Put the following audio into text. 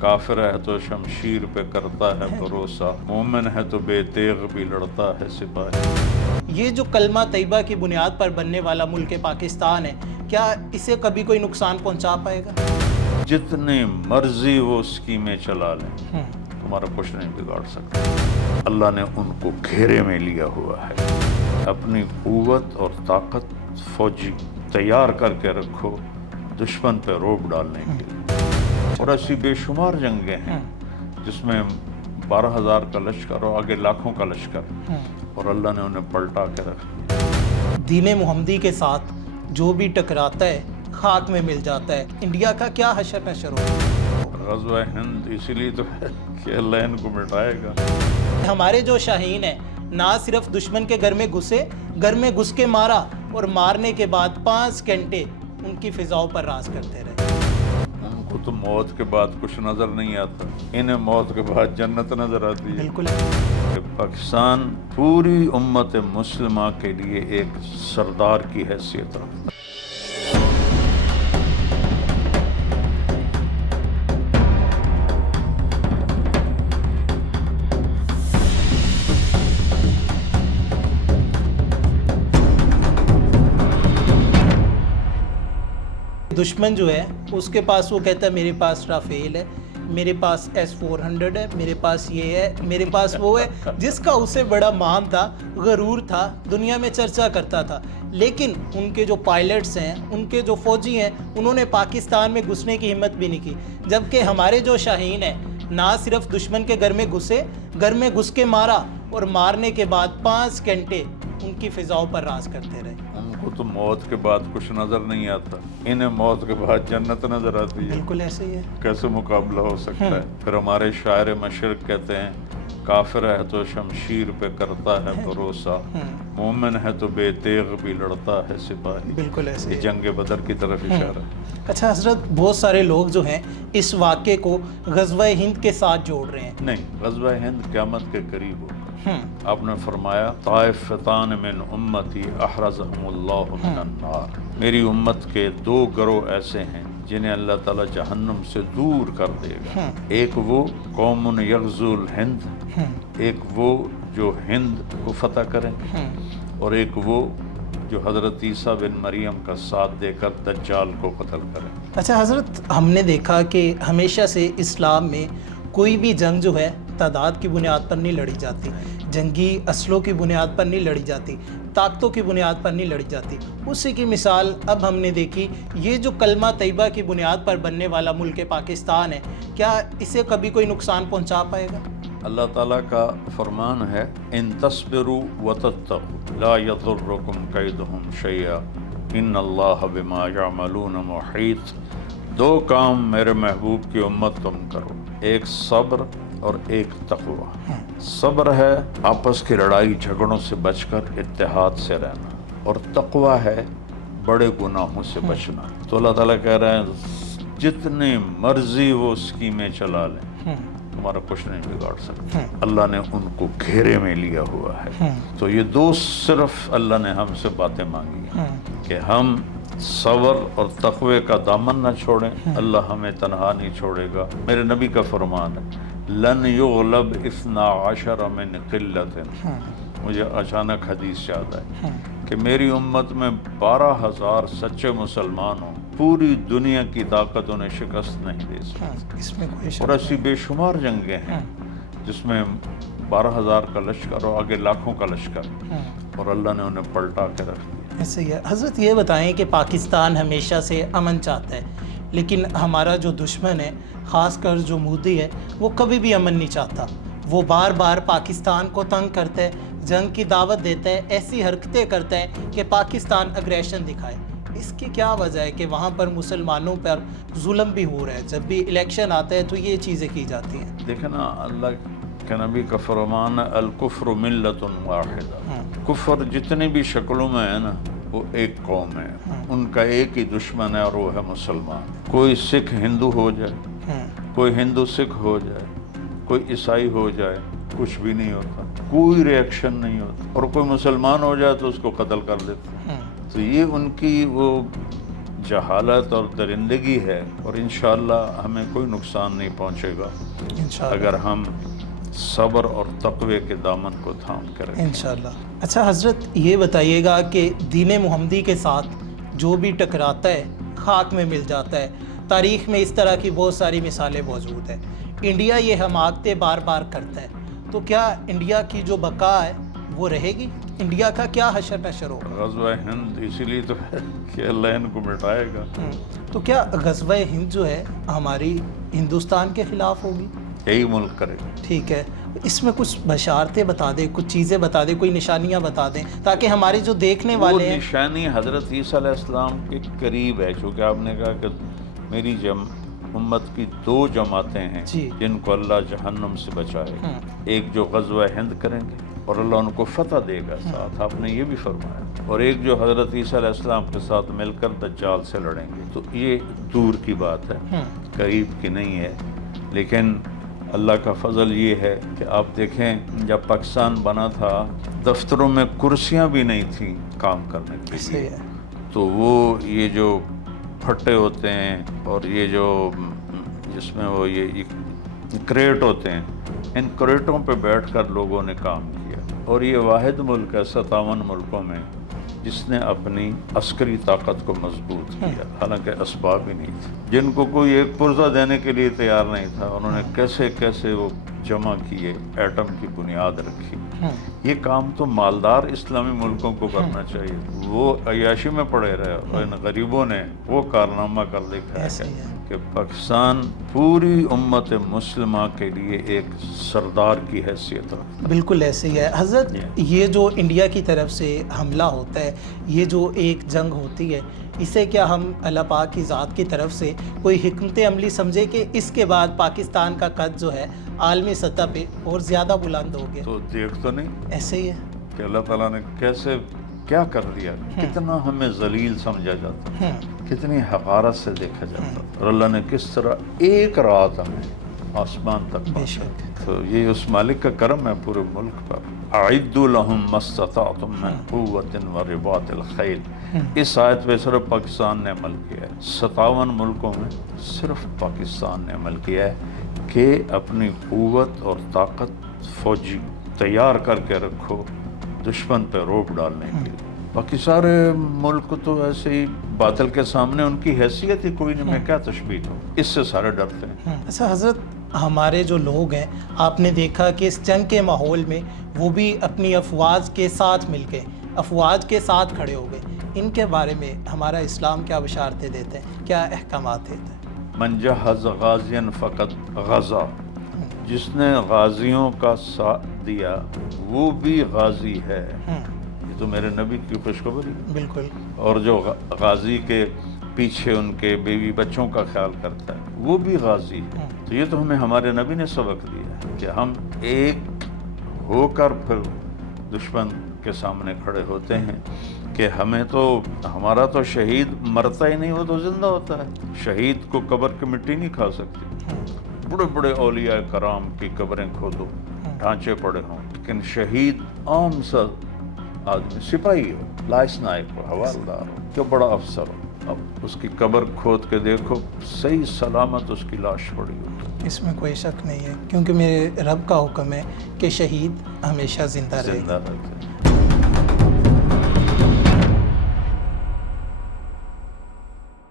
کافر ہے تو شمشیر پہ کرتا ہے بھروسہ، مومن ہے تو بے تیغ بھی لڑتا ہے سپاہی۔ یہ جو کلمہ طیبہ کی بنیاد پر بننے والا ملک پاکستان ہے، کیا اسے کبھی کوئی نقصان پہنچا پائے گا؟ جتنی مرضی وہ اسکیمیں چلا لیں، تمہارا کچھ نہیں بگاڑ سکتا۔ اللہ نے ان کو گھیرے میں لیا ہوا ہے۔ اپنی قوت اور طاقت فوجی تیار کر کے رکھو دشمن پہ روب ڈالنے کے لیے۔ اور ایسی بے شمار جنگیں ہیں جس میں 12,000 کا لشکر اور آگے لاکھوں کا لشکر، اور اللہ نے انہیں پلٹا کے رکھ دیا۔ دین محمدی کے ساتھ جو بھی ٹکراتا ہے خاک میں مل جاتا ہے۔ انڈیا کا کیا حشر نشر ہوگا؟ غزوہ ہند اسی لیے تو ہے کہ اللہ ان کو مٹائے گا۔ ہمارے جو شاہین ہیں نہ صرف دشمن کے گھر میں گھسے، گھر میں گھس کے مارا، اور مارنے کے بعد 5 گھنٹے ان کی فضاؤں پر راز کرتے رہے۔ ان کو تو موت کے بعد کچھ نظر نہیں آتا، انہیں موت کے بعد جنت نظر آتی ہے۔ بالکل۔ کہ پاکستان پوری امت مسلمہ کے لیے ایک سردار کی حیثیت رکھتا ہے۔ دشمن جو ہے اس کے پاس وہ کہتا ہے میرے پاس رافیل ہے، میرے پاس S-400 ہے، میرے پاس یہ ہے، میرے پاس وہ ہے، جس کا اسے بڑا مان تھا، غرور تھا، دنیا میں چرچا کرتا تھا۔ لیکن ان کے جو پائلٹس ہیں، ان کے جو فوجی ہیں، انہوں نے پاکستان میں گھسنے کی ہمت بھی نہیں کی، جبکہ ہمارے جو شاہین ہیں نہ صرف دشمن کے گھر میں گھسے، گھر میں گھس کے مارا، اور مارنے کے بعد 5 گھنٹے ان کی فضاؤں پر راز کرتے رہے۔ ان کو تو موت کے بعد کچھ نظر نہیں آتا، انہیں موت کے بعد جنت نظر آتی ہے۔ بالکل ایسے ہی ہے۔ کیسے مقابلہ ہو سکتا ہے؟ پھر ہمارے شاعر مشرق کہتے ہیں کافر ہے تو شمشیر پہ کرتا ہے بھروسہ، مومن ہے تو بے تیغ بھی لڑتا ہے سپاہی۔ بالکل ایسے یہ جنگ بدر کی طرف اشارہ ہے۔ اچھا حضرت، بہت سارے لوگ جو ہیں اس واقعے کو غزوہ ہند کے ساتھ جوڑ رہے ہیں۔ نہیں، غزوہ ہند قیامت کے قریب ہوگا۔ آپ نے فرمایا طائفتان من امتی احرزہم اللہ من النار، میری امت کے 2 گروہ ایسے ہیں جنہیں اللہ تعالیٰ جہنم سے دور کر دے گا۔ ایک وہ قوم یغزو الہند، ایک وہ جو ہند کو فتح کریں، اور ایک وہ جو حضرت عیسیٰ بن مریم کا ساتھ دے کر دجال کو قتل کریں۔ اچھا حضرت، ہم نے دیکھا کہ ہمیشہ سے اسلام میں کوئی بھی جنگ جو ہے تعداد کی بنیاد پر نہیں لڑی جاتی، جنگی اسلحوں کی بنیاد پر نہیں لڑی جاتی، طاقتوں کی بنیاد پر نہیں لڑی جاتی۔ اسی کی مثال اب ہم نے دیکھی، یہ جو کلمہ طیبہ کی بنیاد پر بننے والا ملک پاکستان ہے، کیا اسے کبھی کوئی نقصان پہنچا پائے گا؟ اللہ تعالیٰ کا فرمان ہے ان تصبروا وتتقوا لا یضرکم کیدہم شیئا ان اللہ بما یعملون محیط۔ 2 کام میرے محبوب کی امت تم کرو، ایک صبر اور ایک تقوی۔ صبر ہے آپس کی لڑائی جھگڑوں سے بچ کر اتحاد سے رہنا، اور تقوی ہے بڑے گناہوں سے بچنا۔ تو اللہ تعالیٰ کہہ رہے ہیں جتنی مرضی وہ اسکیمیں چلا لیں، تمہارا کچھ نہیں بگاڑ سکتا۔ اللہ نے ان کو گھیرے میں لیا ہوا ہے۔ تو یہ 2 صرف اللہ نے ہم سے باتیں مانگی ہیں کہ ہم صبر اور تقوی کا دامن نہ چھوڑیں، اللہ ہمیں تنہا نہیں چھوڑے گا۔ میرے نبی کا فرمان ہے لن یغلب 12 من قلت۔ مجھے اچانک حدیث یاد ہے کہ میری امت میں 12,000 سچے مسلمان ہوں، پوری دنیا کی طاقت انہیں شکست نہیں دے سکتی۔ اس میں کوئی شک اور ایسی بے شمار جنگیں ہیں جس میں 12,000 کا لشکر اور آگے لاکھوں کا لشکر، اور اللہ نے انہیں پلٹا کے رکھ دیا۔ ایسے ہی ہے۔ حضرت یہ بتائیں کہ پاکستان ہمیشہ سے امن چاہتا ہے، لیکن ہمارا جو دشمن ہے، خاص کر جو مودی ہے، وہ کبھی بھی امن نہیں چاہتا۔ وہ بار بار پاکستان کو تنگ کرتا ہے، جنگ کی دعوت دیتا ہے، ایسی حرکتیں کرتا ہے کہ پاکستان اگریشن دکھائے۔ اس کی کیا وجہ ہے کہ وہاں پر مسلمانوں پر ظلم بھی ہو رہا ہے؟ جب بھی الیکشن آتا ہے تو یہ چیزیں کی جاتی ہیں۔ دیکھیں نا، اللہ کے نبی کا فرمان ہے الکفر ملت واحدہ، کفر جتنی بھی شکلوں میں ہے نا، وہ ایک قوم ہے، ان کا ایک ہی دشمن ہے اور وہ ہے مسلمان۔ کوئی سکھ ہندو ہو جائے، کوئی ہندو سکھ ہو جائے، کوئی عیسائی ہو جائے، کچھ بھی نہیں ہوتا، کوئی ریئیکشن نہیں ہوتا، اور کوئی مسلمان ہو جائے تو اس کو قتل کر دیتے۔ تو یہ ان کی وہ جہالت اور درندگی ہے، اور انشاءاللہ ہمیں کوئی نقصان نہیں پہنچے گا انشاءاللہ اگر ہم صبر اور تقوی کے دامن کو تھام کر رکھیں۔ انشاءاللہ۔ اچھا حضرت یہ بتائیے گا کہ دین محمدی کے ساتھ جو بھی ٹکراتا ہے خاک میں مل جاتا ہے۔ تاریخ میں اس طرح کی بہت ساری مثالیں موجود ہیں۔ انڈیا یہ حماقتیں بار بار کرتا ہے، تو کیا انڈیا کی جو بقا ہے وہ رہے گی؟ انڈیا کا کیا حشر نشر ہوگا؟ غزوہ ہند اسی لیے تو ہے کہ اللہ ان کو مٹائے گا۔ تو کیا غزوہ ہند جو ہے ہماری ہندوستان کے خلاف ہوگی؟ یہی ملک کرے گا۔ ٹھیک ہے، اس میں کچھ بشارتیں بتا دیں، کچھ چیزیں بتا دیں، کوئی نشانیاں بتا دیں تاکہ ہمارے جو دیکھنے وہ والے ہیں۔ نشانی حضرت عیسیٰ علیہ السلام کے قریب ہے، چونکہ آپ نے کہا کہ میری امت کی 2 جماعتیں ہیں جی۔ جن کو اللہ جہنم سے بچائے گا، ہاں۔ ایک جو غزوہ ہند کریں گے اور اللہ ان کو فتح دے گا، ساتھ آپ نے یہ بھی فرمایا، اور ایک جو حضرت عیسیٰ علیہ السلام کے ساتھ مل کر دجال سے لڑیں گے۔ تو یہ دور کی بات ہے، قریب کی نہیں ہے، لیکن اللہ کا فضل یہ ہے کہ آپ دیکھیں جب پاکستان بنا تھا دفتروں میں کرسیاں بھی نہیں تھیں کام کرنے کے لیے، صحیح ہے۔ تو وہ یہ جو پھٹے ہوتے ہیں اور یہ جو جس میں وہ یہ کریٹ ہوتے ہیں، ان کریٹوں پہ بیٹھ کر لوگوں نے کام کیا، اور یہ واحد ملک ہے 57 ملکوں میں جس نے اپنی عسکری طاقت کو مضبوط کیا، حالانکہ اسباب ہی نہیں تھے، جن کو کوئی ایک پرزہ دینے کے لیے تیار نہیں تھا، انہوں نے کیسے کیسے وہ جمع کیے، ایٹم کی بنیاد رکھی۔ یہ کام تو مالدار اسلامی ملکوں کو کرنا چاہیے، وہ عیاشی میں پڑے رہے، اور ان غریبوں نے وہ کارنامہ کر دکھایا ایسے ہی ہے کہ پاکستان پوری امت مسلمہ کے لیے ایک سردار کی حیثیت رکھتا ہے۔ بالکل ایسے ہی ہے حضرت۔ یہ جو انڈیا کی طرف سے حملہ ہوتا ہے، یہ جو ایک جنگ ہوتی ہے، اسے کیا ہم اللہ پاک کی ذات کی طرف سے کوئی حکمت عملی سمجھے کہ اس کے بعد پاکستان کا قد جو ہے عالمی سطح پہ اور زیادہ بلند ہو گیا؟ تو دیکھ تو نہیں ایسے ہی ہے کہ اللہ تعالیٰ نے کیسے کیا کر دیا، کتنا ہمیں ذلیل سمجھا جاتا، کتنی حقارت سے دیکھا جاتا، اور اللہ نے کس طرح ایک رات ہمیں آسمان تک بے شک۔ تو یہ اس مالک کا کرم ہے پورے ملک پر۔ اعدوا لهم ما استطعتم من قوة ورباط الخیل، اس آیت پہ صرف پاکستان نے عمل کیا ہے، 57 ملکوں میں صرف پاکستان نے عمل کیا ہے کہ اپنی قوت اور طاقت فوجی تیار کر کے رکھو دشمن پہ روب ڈالنے کے لیے۔ باقی سارے ملک تو ایسے ہی باطل کے سامنے ان کی حیثیت ہی کوئی نہیں، میں کیا تشبیہ ہوں، اس سے سارے ڈرتے ہیں۔ اچھا حضرت، ہمارے جو لوگ ہیں آپ نے دیکھا کہ اس جنگ کے ماحول میں وہ بھی اپنی افواج کے ساتھ مل کے افواج کے ساتھ کھڑے ہو گئے، ان کے بارے میں ہمارا اسلام کیا بشارتیں دیتے ہیں، کیا احکامات دیتے ہیں؟ من جہز غازیا فقط غزا، جس نے غازیوں کا ساتھ دیا وہ بھی غازی ہے، یہ تو میرے نبی کی خوشخبری ہے۔ بالکل۔ اور جو غازی کے پیچھے ان کے بیوی بچوں کا خیال کرتا ہے وہ بھی غازی ہے۔ تو یہ تو ہمیں ہمارے نبی نے سبق دیا ہے کہ ہم ایک ہو کر پھر دشمن کے سامنے کھڑے ہوتے ہیں، کہ ہمیں تو ہمارا تو شہید مرتا ہی نہیں، وہ تو زندہ ہوتا ہے۔ شہید کو قبر کی مٹی نہیں کھا سکتی، بڑے بڑے اولیاء کرام کی قبریں کھودو، ڈھانچے پڑے ہوں، لیکن شہید عام سا آدمی، سپاہی ہو، لائس نائک ہو، حوالدار ہو، جو بڑا افسر ہو، اب اس کی قبر کھود کے دیکھو صحیح سلامت اس کی لاش پڑی ہو۔ اس میں کوئی شک نہیں ہے، کیونکہ میرے رب کا حکم ہے کہ شہید ہمیشہ زندہ رہے گا۔ زندہ رہتے ہیں۔